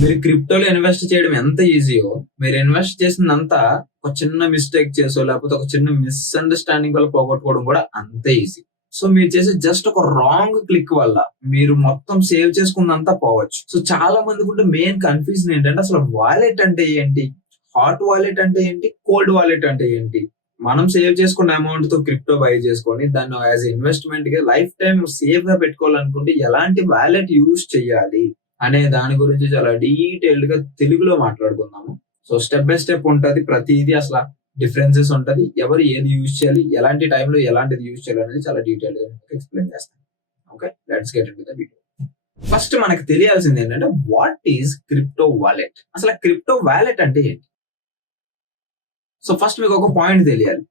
మీరు క్రిప్టోలో ఇన్వెస్ట్ చేయడం ఎంత ఈజీయో, మీరు ఇన్వెస్ట్ చేసిందంతా ఒక చిన్న మిస్టేక్ చేసో లేకపోతే ఒక చిన్న మిస్అండర్స్టాండింగ్ వల్ల పోగొట్టుకోవడం కూడా అంతే ఈజీ. సో మీరు చేసే జస్ట్ ఒక రాంగ్ క్లిక్ వల్ల మీరు మొత్తం సేవ్ చేసుకున్నంతా పోవచ్చు. సో చాలా మందికి ఉంటే మెయిన్ కన్ఫ్యూజన్ ఏంటంటే అసలు వాలెట్ అంటే ఏంటి, హాట్ వాలెట్ అంటే ఏంటి, కోల్డ్ వాలెట్ అంటే ఏంటి. మనం సేవ్ చేసుకున్న అమౌంట్ తో క్రిప్టో బై చేసుకొని దాన్ని యాజ్ ఇన్వెస్ట్మెంట్ గా లైఫ్ టైం సేఫ్ గా పెట్టుకోవాలనుకుంటే ఎలాంటి వాలెట్ యూజ్ చేయాలి అనే దాని గురించి చాలా డీటెయిల్డ్ గా తెలుగులో మాట్లాడుకుందాము. సో స్టెప్ బై స్టెప్ ఉంటది, ప్రతిదీ అసలు డిఫరెన్సెస్ ఉంటది, ఎవరు ఏది యూజ్ చేయాలి, ఎలాంటి టైంలో ఎలాంటిది యూజ్ చేయాలి అనేది చాలా డీటెయిల్ గా ఎక్స్ప్లెయిన్ చేస్తాను. Okay, let's get into the video. First మనకు తెలియాల్సింది ఏంటంటే వాట్ ఈజ్ క్రిప్టో వాలెట్. అసలు క్రిప్టో వాలెట్ అంటే ఏంటి? సో ఫస్ట్ మీకు ఒక పాయింట్ తెలియాలి.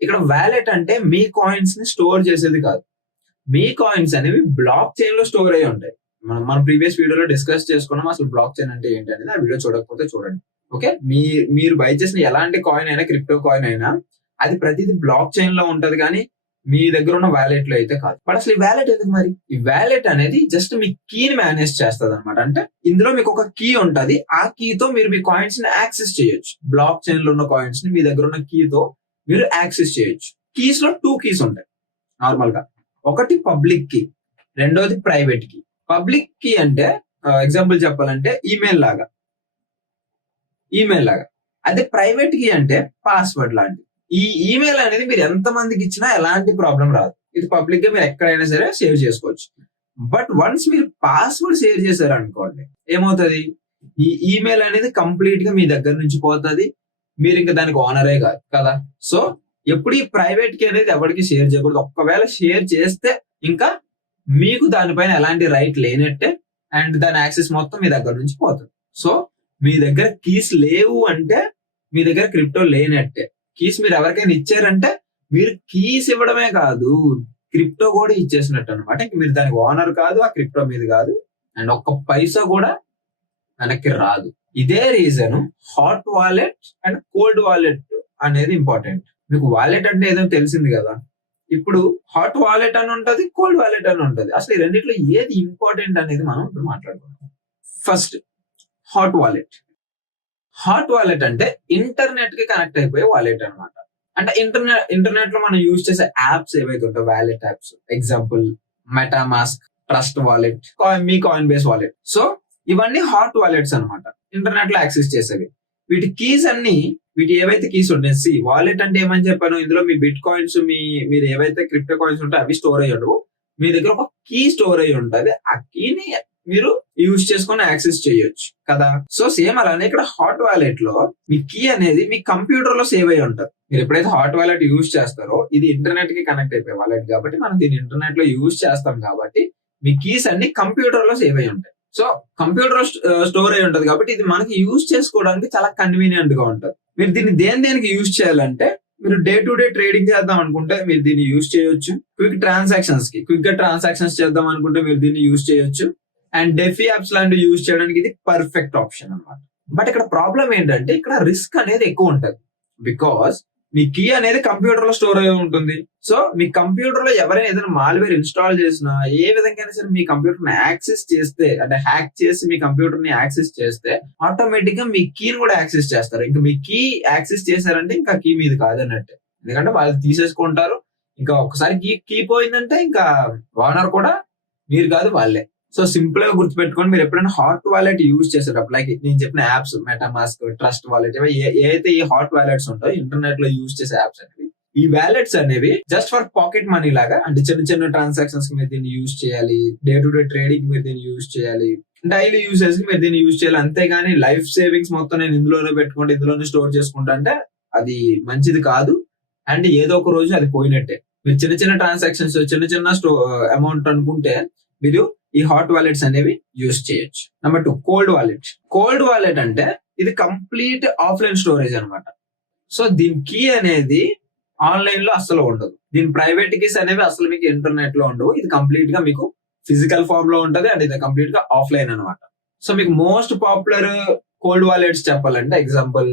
ఇక్కడ వాలెట్ అంటే మీ కాయిన్స్ ని స్టోర్ చేసేది కాదు. మీ కాయిన్స్ అనేవి బ్లాక్ చైన్ లో స్టోర్ అయ్యి ఉంటాయి. మన ప్రీవియస్ వీడియోలో డిస్కస్ చేసుకున్నాం అసలు బ్లాక్ చైన్ అంటే ఏంటి అనేది. ఆ వీడియో చూడకపోతే చూడండి. ఓకే, మీరు బై చేసిన ఎలాంటి కాయిన్ అయినా, క్రిప్టో కాయిన్ అయినా అది ప్రతిదీ బ్లాక్ చైన్ లో ఉంటది, కానీ మీ దగ్గర ఉన్న వ్యాలెట్ లో అయితే కాదు. బట్ అసలు ఈ వ్యాలెట్ ఎందుకు మరి? ఈ వ్యాలెట్ అనేది జస్ట్ మీ కీని మేనేజ్ చేస్తుంది అనమాట. అంటే ఇందులో మీకు ఒక కీ ఉంటది, ఆ కీతో మీరు మీ కాయిన్స్ ని యాక్సెస్ చేయొచ్చు. బ్లాక్ చైన్ లో ఉన్న కాయిన్స్ ని మీ దగ్గర ఉన్న కీతో మీరు యాక్సెస్ చేయొచ్చు. కీస్ లో 2 కీస్ ఉంటాయి నార్మల్ గా. ఒకటి పబ్లిక్ కీ, రెండోది ప్రైవేట్ కీ. పబ్లిక్ కీ అంటే ఎగ్జాంపుల్ చెప్పాలంటే ఈమెయిల్ లాగా. అదే ప్రైవేట్ కీ అంటే పాస్వర్డ్ లాంటిది. ఈ ఈమెయిల్ అనేది మీరు ఎంత మందికి ఇచ్చినా ఎలాంటి ప్రాబ్లం రాదు. ఇది పబ్లిక్ గా మీరు ఎక్కడైనా సరే సేవ్ చేసుకోవచ్చు. బట్ వన్స్ మీరు పాస్వర్డ్ సేవ్ చేశారు అనుకోండి, ఏమవుతుంది? ఈ ఈమెయిల్ అనేది కంప్లీట్ గా మీ దగ్గర నుంచి పోతుంది. మీరు ఇంకా దానికి ఓనరే కాదు కదా. సో ఎప్పుడు ఈ ప్రైవేట్ కీ అనేది ఎవరికి షేర్ చేయకూడదు. ఒక్కవేళ షేర్ చేస్తే ఇంకా మీకు దానిపైన ఎలాంటి రైట్ లేనట్టే, అండ్ దాని యాక్సెస్ మొత్తం మీ దగ్గర నుంచి పోతుంది. సో మీ దగ్గర కీస్ లేవు అంటే మీ దగ్గర క్రిప్టో లేనట్టే. కీస్ మీరు ఎవరికైనా ఇచ్చారంటే మీరు కీస్ ఇవ్వడమే కాదు, క్రిప్టో కూడా ఇచ్చేసినట్టు అనమాట. ఇంక మీరు దానికి ఓనర్ కాదు, ఆ క్రిప్టో మీద కాదు, అండ్ ఒక్క పైసా కూడా వెనక్కి రాదు. ఇదే reason hot wallet and cold wallet అనేది ఇంపార్టెంట్. మీకు వాలెట్ అంటే ఏదో తెలిసింది కదా. ఇప్పుడు హాట్ వాలెట్ అని ఉంటది, కోల్డ్ వాలెట్ అని ఉంటది. అసలు ఈ రెండిట్లో ఏది ఇంపార్టెంట్ అనేది మనం ఇప్పుడు మాట్లాడుకుందాం. First hot wallet. Hot wallet అంటే ఇంటర్నెట్ కి కనెక్ట్ అయిపోయే వాలెట్ అనమాట. అంటే ఇంటర్నెట్ లో మనం యూజ్ చేసే యాప్స్ ఏవైతే ఉంటాయో wallet apps, example MetaMask, Trust Wallet, మీ కాయిన్ బేస్ వాలెట్. సో ఇవన్నీ హాట్ వాలెట్స్ అనమాట, ఇంటర్నెట్ లో యాక్సెస్ చేసేవి. వీటి కీస్ అన్ని, వీటి ఏవైతే కీస్ ఉంటాయి, వాలెట్ అంటే ఏమని చెప్పాను, ఇందులో మీ బిట్ కాయిన్స్, మీరు ఏవైతే క్రిప్టో కాయిన్స్ ఉంటాయో అవి స్టోర్ అయ్యి ఉండవు. మీ దగ్గర ఒక కీ స్టోర్ అయ్యి ఉంటది, ఆ కీని మీరు యూజ్ చేసుకొని యాక్సెస్ చేయొచ్చు కదా. సో సేమ్ అలానే ఇక్కడ హాట్ వాలెట్ లో మీ కీ అనేది మీ కంప్యూటర్ లో సేవ్ అయ్యి ఉంటుంది. మీరు ఎప్పుడైతే హాట్ వాలెట్ యూజ్ చేస్తారో, ఇది ఇంటర్నెట్ కి కనెక్ట్ అయిపోయే వాలెట్ కాబట్టి మనం దీన్ని ఇంటర్నెట్ లో యూజ్ చేస్తాం కాబట్టి మీ కీస్ అన్ని కంప్యూటర్ లో సేవ్ అయ్యి ఉంటాయి. సో కంప్యూటర్ స్టోర్ అయి ఉంటది కాబట్టి ఇది మనకి యూజ్ చేసుకోవడానికి చాలా కన్వీనియంట్ గా ఉంటది. మీరు దీన్ని దేనికి యూజ్ చేయాలంటే, మీరు డే టు డే ట్రేడింగ్ చేద్దాం అనుకుంటే మీరు దీన్ని యూజ్ చేయొచ్చు. క్విక్ గా ట్రాన్సాక్షన్స్ చేద్దాం అనుకుంటే మీరు దీన్ని యూజ్ చేయొచ్చు. అండ్ డెఫీ యాప్స్ లాంటివి యూజ్ చేయడానికి ఇది పర్ఫెక్ట్ ఆప్షన్ అన్నమాట. బట్ ఇక్కడ ప్రాబ్లం ఏంటంటే ఇక్కడ రిస్క్ అనేది ఎక్కువ ఉంటది. బికాస్ మీ కీ అనేది కంప్యూటర్ లో స్టోర్ అయి ఉంటుంది. సో మీ కంప్యూటర్ లో ఎవరైనా ఏదైనా మాల్వేర్ ఇన్స్టాల్ చేసినా, ఏ విధంగా సరే మీ కంప్యూటర్ ని యాక్సెస్ చేస్తే, అంటే హ్యాక్ చేసి మీ కంప్యూటర్ ని యాక్సెస్ చేస్తే ఆటోమేటిక్ గా మీ కీని కూడా యాక్సెస్ చేస్తారు. ఇంకా మీ కీ యాక్సెస్ చేశారంటే ఇంకా కీ మీది కాదన్నట్టే. ఎందుకంటే వాళ్ళు తీసేసుకుంటారు. ఇంకా ఒకసారి కీ పోయిందంటే ఇంకా ఓనర్ కూడా మీరు కాదు, వాళ్ళే. సో సింపుల్ గా గుర్తుపెట్టుకోండి, మీరు ఎప్పుడైనా హాట్ వాలెట్ యూజ్ చేసేటప్పుడు, లైక్ నేను చెప్పిన యాప్స్ మెటామాస్క్, ట్రస్ట్ వాలెట్, ఏదైతే ఈ హాట్ వాలెట్స్ ఉంటాయో ఇంటర్నెట్ లో యూజ్ చేసే యాప్స్ అనేవి, ఈ వాలెట్స్ అనేవి జస్ట్ ఫర్ పాకెట్ మనీ లాగా, అంటే చిన్న ట్రాన్సాక్షన్స్ కి మీరు దీన్ని యూజ్ చేయాలి, డే టు డే ట్రేడింగ్ మీరు దీన్ని యూజ్ చేయాలి, డైలీ యూజెస్ కి మీరు దీన్ని యూజ్ చేయాలి. అంతేగాని లైఫ్ సేవింగ్స్ మొత్తం నేను ఇందులోనే పెట్టుకుంటే, ఇందులోనే స్టోర్ చేసుకుంటా అంటే అది మంచిది కాదు. అండ్ ఏదో ఒక రోజు అది పోయినట్టే. మీరు చిన్న ట్రాన్సాక్షన్స్, చిన్న అమౌంట్ అనుకుంటే మీరు ఈ హాట్ వాలెట్స్ అనేవి యూజ్ చేయొచ్చు. నెంబర్ 2 కోల్డ్ వాలెట్ అంటే ఇది కంప్లీట్ ఆఫ్లైన్ స్టోరేజ్ అనమాట. సో దీని కీ అనేది ఆన్లైన్ లో అసలు ఉండదు. దీని ప్రైవేట్ కీస్ అనేవి అసలు మీకు ఇంటర్నెట్ లో ఉండవు. ఇది కంప్లీట్ గా మీకు ఫిజికల్ ఫామ్ లో ఉంటది, అండ్ ఇది కంప్లీట్ గా ఆఫ్లైన్ అనమాట. సో మీకు మోస్ట్ పాపులర్ కోల్డ్ వాలెట్స్ చెప్పాలంటే ఎగ్జాంపుల్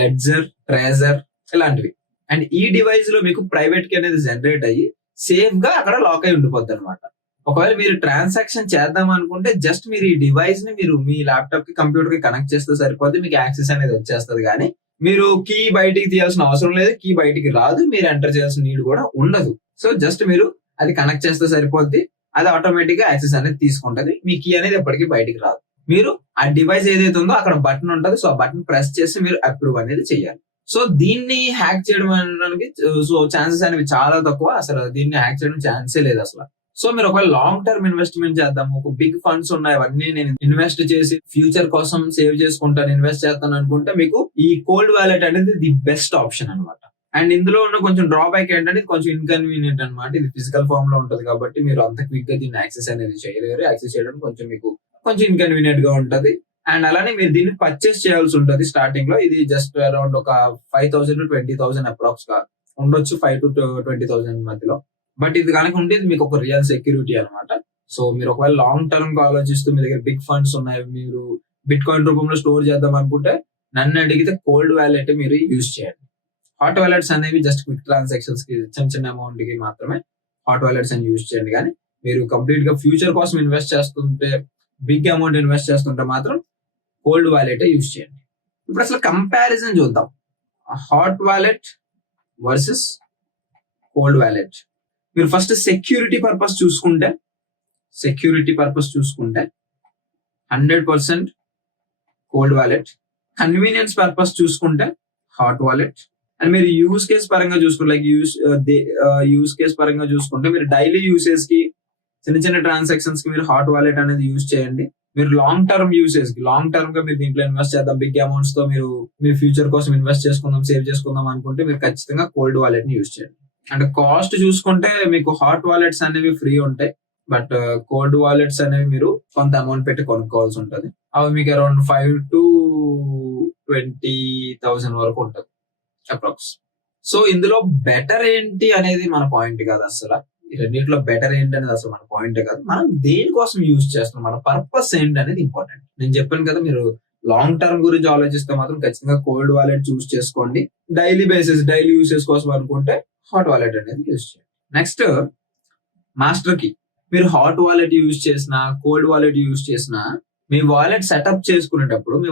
లెడ్జర్, ట్రెజర్ ఇలాంటివి. అండ్ ఈ డివైస్ లో మీకు ప్రైవేట్ కీ అనేది జనరేట్ అయ్యి సేఫ్ గా అక్కడ లాక్ అయి ఉండిపోద్ది అనమాట. ఒకవేళ మీరు ట్రాన్సాక్షన్ చేద్దాం అనుకుంటే జస్ట్ మీరు ఈ డివైస్ ని మీరు మీ ల్యాప్టాప్ కి కంప్యూటర్ కి కనెక్ట్ చేస్తే సరిపోద్ది, మీకు యాక్సెస్ అనేది వచ్చేస్తుంది. కానీ మీరు కీ బయటికి తీయాల్సిన అవసరం లేదు, కీ బయటికి రాదు, మీరు ఎంటర్ చేయాల్సిన నీడ్ కూడా ఉండదు. సో జస్ట్ మీరు అది కనెక్ట్ చేస్తే సరిపోద్ది, అది ఆటోమేటిక్ గా యాక్సెస్ అనేది తీసుకుంటది, మీ కీ అనేది ఎప్పటికీ బయటికి రాదు. మీరు ఆ డివైస్ ఏదైతే ఉందో అక్కడ బటన్ ఉంటుంది, సో ఆ బటన్ ప్రెస్ చేసి మీరు అప్రూవ్ అనేది చేయాలి. సో దీన్ని హ్యాక్ చేయడం అనడానికి సో ఛాన్సెస్ అనేవి చాలా తక్కువ, అసలు దీన్ని హ్యాక్ చేయడం ఛాన్సే లేదు అసలు. సో మీరు ఒక లాంగ్ టర్మ్ ఇన్వెస్ట్మెంట్ చేద్దాము, ఒక బిగ్ ఫండ్స్ ఉన్నాయి, అవన్నీ నేను ఇన్వెస్ట్ చేసి ఫ్యూచర్ కోసం సేవ్ చేసుకుంటాను, ఇన్వెస్ట్ చేస్తాను అనుకుంటే మీకు ఈ కోల్డ్ వాలెట్ అనేది ది బెస్ట్ ఆప్షన్ అనమాట. అండ్ ఇందులో ఉన్న కొంచెం డ్రాబ్యాక్ ఏంటంటే కొంచెం ఇన్కన్వీనియంట్ అనమాట. ఇది ఫిజికల్ ఫామ్ లో ఉంటుంది కాబట్టి మీరు అంత క్విక్ గా దీన్ని యాక్సెస్ అనేది చేయలేరు, యాక్సెస్ చేయడం కొంచెం మీకు కొంచెం ఇన్కన్వీనియంట్ గా ఉంటది. అండ్ అలానే మీరు దీన్ని పర్చేస్ చేయాల్సి ఉంటుంది స్టార్టింగ్ లో. ఇది జస్ట్ అరౌండ్ ఒక 5,000 to 20,000 అప్రాక్స్ గా ఉండొచ్చు, 5 to 20,000 మధ్యలో. బట్ ఇది కనుక ఉంటే ఇది మీకు ఒక రియల్ సెక్యూరిటీ అనమాట. సో మీరు ఒకవేళ లాంగ్ టర్మ్ గా ఆలోచిస్తూ మీ దగ్గర బిగ్ ఫండ్స్ ఉన్నాయి, మీరు బిట్ కాయిన్ రూపంలో స్టోర్ చేద్దాం అనుకుంటే నన్ను అడిగితే కోల్డ్ వాలెట్ మీరు యూజ్ చేయండి. హాట్ వాలెట్స్ అనేవి జస్ట్ క్విక్ ట్రాన్సాక్షన్స్ కి చిన్న చిన్న అమౌంట్ కి మాత్రమే హాట్ వాలెట్స్ అని యూజ్ చేయండి. కానీ మీరు కంప్లీట్ గా ఫ్యూచర్ కోసం ఇన్వెస్ట్ చేస్తుంటే, బిగ్ అమౌంట్ ఇన్వెస్ట్ చేస్తుంటే మాత్రం కోల్డ్ వాలెట్ యూజ్ చేయండి. ఇప్పుడు అసలు కంపారిజన్ చూద్దాం, hot wallet versus cold wallet. మీరు ఫస్ట్ సెక్యూరిటీ పర్పస్ చూసుకుంటే 100% కోల్డ్ వాలెట్. కన్వీనియన్స్ పర్పస్ చూసుకుంటే హాట్ వాలెట్. అండ్ మీరు యూస్ కేస్ పరంగా చూసుకుంటే లైక్ యూస్ కేస్ పరంగా చూసుకుంటే మీరు డైలీ యూసేజ్ కి, చిన్న చిన్న ట్రాన్సాక్షన్స్ కి మీరు హాట్ వాలెట్ అనేది యూజ్ చేయండి. మీరు లాంగ్ టర్మ్ యూసేజ్ కి, లాంగ్ టర్మ్ గా మీరు దీంట్లో ఇన్వెస్ట్ చేద్దాం, బిగ్ అమౌంట్స్ తో మీరు మీ ఫ్యూచర్ కోసం ఇన్వెస్ట్ చేసుకుందాం, సేవ్ చేసుకుందాం అనుకుంటే మీరు ఖచ్చితంగా కోల్డ్ వాలెట్ ని యూజ్ చేయండి. అండ్ కాస్ట్ చూసుకుంటే మీకు హాట్ వాలెట్స్ అనేవి ఫ్రీ ఉంటాయి, బట్ కోల్డ్ వాలెట్స్ అనేవి మీరు కొంత అమౌంట్ పెట్టి కొనుక్కోవాల్సి ఉంటుంది. అవి మీకు అరౌండ్ 5 to 20,000 వరకు ఉంటుంది అప్రాక్స్. సో ఇందులో బెటర్ ఏంటి అనేది మన పాయింట్ కాదు అసలు. ఈ రెండింటిలో బెటర్ ఏంటి అనేది అసలు మన పాయింట్ కాదు. మనం దేనికోసం యూజ్ చేస్తున్నాం, మన పర్పస్ ఏంటి అనేది ఇంపార్టెంట్. నేను చెప్పాను కదా, మీరు లాంగ్ టర్మ్ గురించి ఆలోచిస్తే మాత్రం ఖచ్చితంగా కోల్డ్ వాలెట్ చూస్ చేసుకోండి. డైలీ యూసేజ్ కోసం అనుకుంటే హాట్ వాలెట్ అనేది యూజ్ చేయండి. Next master key. మీరు హాట్ వాలెట్ యూజ్ చేసినా, కోల్డ్ వాలెట్ యూజ్ చేసినా, మీ వాలెట్ సెటప్ చేసుకునేటప్పుడు మీ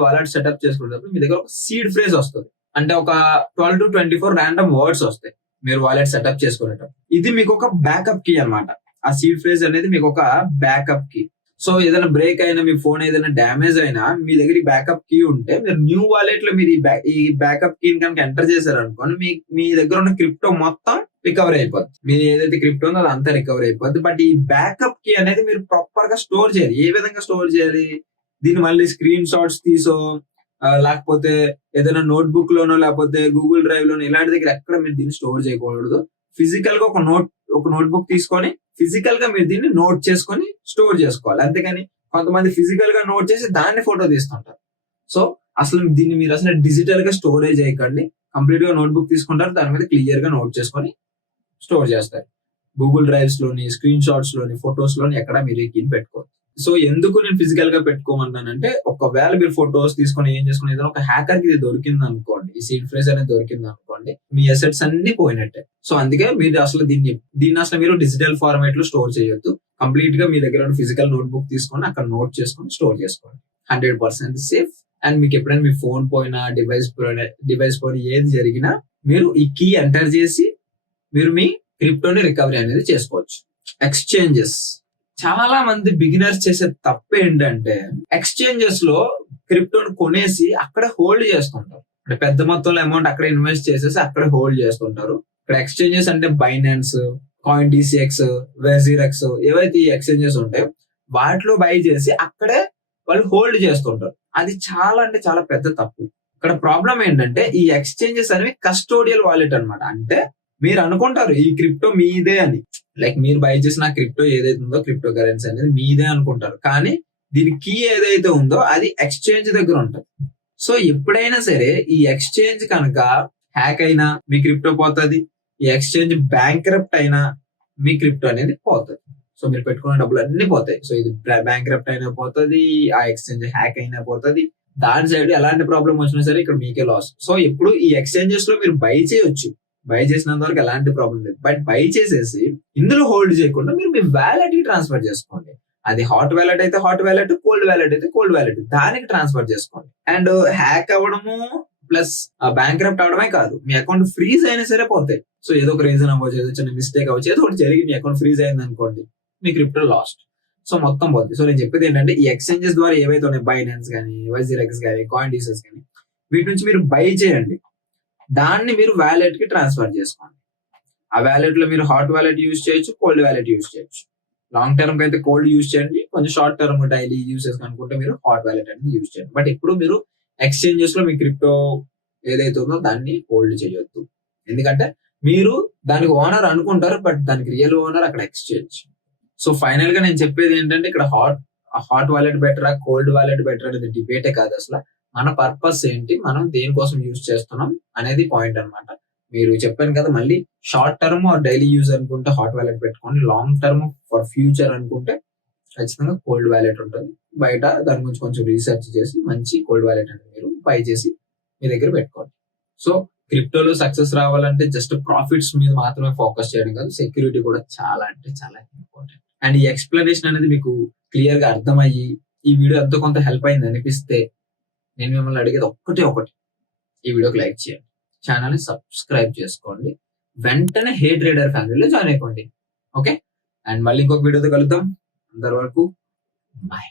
దగ్గర ఒక సీడ్ ఫ్రేజ్ వస్తుంది. అంటే ఒక 12 to 24 ర్యాండమ్ వర్డ్స్ వస్తాయి మీరు వాలెట్ సెటప్ చేసుకునేటప్పుడు. ఇది మీకు ఒక బ్యాకప్ కీ అన్నమాట. ఆ సీడ్ ఫ్రేజ్ అనేది మీకు ఒక బ్యాకప్ కీ. సో ఏదైనా బ్రేక్ అయినా, మీ ఫోన్ ఏదైనా డ్యామేజ్ అయినా, మీ దగ్గర బ్యాకప్ కీ ఉంటే మీరు న్యూ వాలెట్ లో మీరు ఈ బ్యాకప్ కీని కనుక ఎంటర్ చేశారు అనుకోండి, మీ దగ్గర ఉన్న క్రిప్టో మొత్తం రికవర్ అయిపోద్ది. మీరు ఏదైతే క్రిప్టో ఉందో అది అంతా రికవర్ అయిపోద్ది. బట్ ఈ బ్యాకప్ కీ అనేది మీరు ప్రాపర్ గా స్టోర్ చేయాలి. ఏ విధంగా స్టోర్ చేయాలి? దీన్ని మళ్ళీ స్క్రీన్ షాట్స్ తీసో, లేకపోతే ఏదైనా నోట్బుక్ లోనో, లేకపోతే గూగుల్ డ్రైవ్ లోనో, ఇలాంటి దగ్గర ఎక్కడ మీరు దీన్ని స్టోర్ చేయకూడదు. ఫిజికల్ గా ఒక నోట్బుక్ తీసుకొని ఫిజికల్ గా మీరు దీన్ని నోట్ చేసుకొని స్టోర్ చేసుకోవాలి. అంతేకాని కొంతమంది ఫిజికల్ గా నోట్ చేసి దాన్ని ఫోటో తీస్తుంటారు. సో అసలు దీన్ని మీరు అసలు డిజిటల్ గా స్టోరేజ్ చేయకండి. కంప్లీట్ గా నోట్బుక్ తీసుకుంటారు, దాని మీద క్లియర్ గా నోట్ చేసుకొని స్టోర్ చేస్తారు. గూగుల్ డ్రైవ్స్ లోని, స్క్రీన్ షాట్స్ లోని, ఫొటోస్ లోని ఎక్కడ మీరు ఈ కీని పెట్టుకోరు. సో ఎందుకు నేను ఫిజికల్ గా పెట్టుకోమన్నానంటే, ఒకవేళ మీరు ఫొటోస్ తీసుకొని ఏం చేసుకుని ఏదైనా ఒక హ్యాకర్ కి ఇది దొరికింది అనుకోండి, ఈ సీడ్ ఫ్రేజ్ అనేది దొరికింది అనుకోండి, మీ అసెట్స్ అన్ని పోయినట్టే. సో అందుకే మీరు అసలు దీన్ని అసలు మీరు డిజిటల్ ఫార్మాట్ లో స్టోర్ చేయొద్దు. కంప్లీట్ గా మీ దగ్గర ఫిజికల్ నోట్బుక్ తీసుకొని అక్కడ నోట్ చేసుకొని స్టోర్ చేసుకోండి. 100% సేఫ్. అండ్ మీకు ఎప్పుడైనా మీ ఫోన్ పోయినా, డివైస్ పోయినా, ఏది జరిగినా మీరు ఈ కీ ఎంటర్ చేసి మీరు మీ క్రిప్టోని రికవరీ అనేది చేసుకోవచ్చు. ఎక్స్చేంజెస్. చాలా మంది బిగినర్స్ చేసే తప్పు ఏంటంటే, ఎక్స్చేంజెస్ లో క్రిప్టోని కొనేసి అక్కడే హోల్డ్ చేస్తుంటారు. అంటే పెద్ద మొత్తంలో అమౌంట్ అక్కడ ఇన్వెస్ట్ చేసేసి అక్కడే హోల్డ్ చేస్తుంటారు. ఇక్కడ ఎక్స్చేంజెస్ అంటే బైనాన్స్, కాయిన్ DCX, వెజిరెక్స్, ఏవైతే ఈ ఎక్స్చేంజెస్ ఉంటాయో వాటిలో బై చేసి అక్కడే వాళ్ళు హోల్డ్ చేస్తుంటారు. అది చాలా అంటే చాలా పెద్ద తప్పు. ఇక్కడ ప్రాబ్లం ఏంటంటే, ఈ ఎక్స్చేంజెస్ అనేవి కస్టోడియల్ వాలెట్ అన్నమాట. అంటే మీరు అనుకుంటారు ఈ క్రిప్టో మీదే అని, లైక్ మీరు బై చేసిన క్రిప్టో ఏదైతే ఉందో, క్రిప్టో కరెన్సీ అనేది మీదే అనుకుంటారు. కానీ దీని కీ ఏదైతే ఉందో అది ఎక్స్చేంజ్ దగ్గర ఉంటుంది. సో ఎప్పుడైనా సరే ఈ ఎక్స్చేంజ్ కనుక హ్యాక్ అయినా మీ క్రిప్టో పోతుంది, ఈ ఎక్స్చేంజ్ బ్యాంక్రప్ట్ అయినా మీ క్రిప్టో అనేది పోతుంది. సో మీరు పెట్టుకున్న డబ్బులు అన్ని పోతాయి. సో ఇది బ్యాంక్రప్ట్ అయినా పోతుంది, ఆ ఎక్స్చేంజ్ హ్యాక్ అయినా పోతుంది. దాని సైడ్ ఎలాంటి ప్రాబ్లం వచ్చినా సరే ఇక్కడ మీకే లాస్. సో ఇప్పుడు ఈ ఎక్స్చేంజెస్ లో మీరు బై చేయొచ్చు, బై చేసినంత వరకు ఎలాంటి ప్రాబ్లం లేదు. బట్ బై చేసేసి ఇందులో హోల్డ్ చేయకుండా మీరు మీ వ్యాలెట్ కి ట్రాన్స్ఫర్ చేసుకోండి. అది హాట్ వ్యాలెట్ అయితే హాట్ వ్యాలెట్, కోల్డ్ వ్యాలెట్ అయితే కోల్డ్ వ్యాలెట్, దానికి ట్రాన్స్ఫర్ చేసుకోండి. అండ్ హ్యాక్ అవ్వడము ప్లస్ బ్యాంక్ క్రప్ట్ అవడమే కాదు, మీ అకౌంట్ ఫ్రీజ్ అయినా సరే పోతాయి. సో ఏదో ఒక రీజన్ అవ్వచ్చు, ఏదో చిన్న మిస్టేక్ అవ్వచ్చు, ఏదో ఒకటి జరిగి మీ అకౌంట్ ఫ్రీజ్ అయింది అనుకోండి, మీ క్రిప్టో లాస్ట్. సో మొత్తం పోతుంది. సో నేను చెప్పేది ఏంటంటే ఈ ఎక్స్చేంజెస్ ద్వారా ఏవైతే ఉన్నాయి, బైనాన్స్ కానీ, వైజిరెక్స్ కానీ, కాయిన్ డీసెస్ కానీ, వీటి నుంచి మీరు బై చేయండి, దాన్ని మీరు వ్యాలెట్ కి ట్రాన్స్ఫర్ చేసుకోండి. ఆ వ్యాలెట్ లో మీరు హాట్ వ్యాలెట్ యూజ్ చేయొచ్చు, కోల్డ్ వ్యాలెట్ యూజ్ చేయొచ్చు. లాంగ్ టర్మ్ కి అయితే కోల్డ్ యూజ్ చేయండి, కొంచెం షార్ట్ టర్మ్ డైలీ యూసెస్ అనుకుంటే మీరు హాట్ వ్యాలెట్ అనేది యూజ్ చేయండి. బట్ ఇప్పుడు మీరు ఎక్స్చేంజెస్ లో మీ క్రిప్టో ఏదైతే ఉందో దాన్ని హోల్డ్ చేయొద్దు. ఎందుకంటే మీరు దానికి ఓనర్ అనుకుంటారు, బట్ దానికి రియల్ ఓనర్ అక్కడ ఎక్స్చేంజ్. సో ఫైనల్ గా నేను చెప్పేది ఏంటంటే ఇక్కడ హాట్ వాలెట్ బెటరా, కోల్డ్ వాలెట్ బెటర్ అనేది డిబేటే కాదు. అసలు మన పర్పస్ ఏంటి, మనం దేనికోసం యూజ్ చేస్తున్నాం అనేది పాయింట్ అన్నమాట. మీరు చెప్పాను కదా, మళ్ళీ షార్ట్ టర్మ్ డైలీ యూజ్ అనుకుంటే హాట్ వాలెట్ పెట్టుకోండి, లాంగ్ టర్మ్ ఫర్ ఫ్యూచర్ అనుకుంటే ఖచ్చితంగా కోల్డ్ వాలెట్ ఉంటుంది. బయట దాని గురించి కొంచెం రీసెర్చ్ చేసి మంచి కోల్డ్ వాలెట్ అనేది మీరు బై చేసి మీ దగ్గర పెట్టుకోండి. సో క్రిప్టోలో సక్సెస్ రావాలంటే జస్ట్ ప్రాఫిట్స్ మీద మాత్రమే ఫోకస్ చేయడం కాదు, సెక్యూరిటీ కూడా చాలా అంటే చాలా ఇంపార్టెంట్. అండ్ ఈ ఎక్స్ప్లెనేషన్ అనేది మీకు క్లియర్ గా అర్థమయ్యి ఈ వీడియో ఎంతో కొంత హెల్ప్ అయింది అనిపిస్తే నేను మిమ్మల్ని అడిగేది ఒకటి, ఈ వీడియోకి లైక్ చేయండి, ఛానల్ ని సబ్స్క్రైబ్ చేసుకోండి, వెంటనే హే ట్రేడర్ ఫ్యామిలీలో జాయిన్ అయిపోండి. ఓకే, అండ్ మళ్ళీ ఇంకొక వీడియోతో కలుద్దాం. అంతవరకు బాయ్.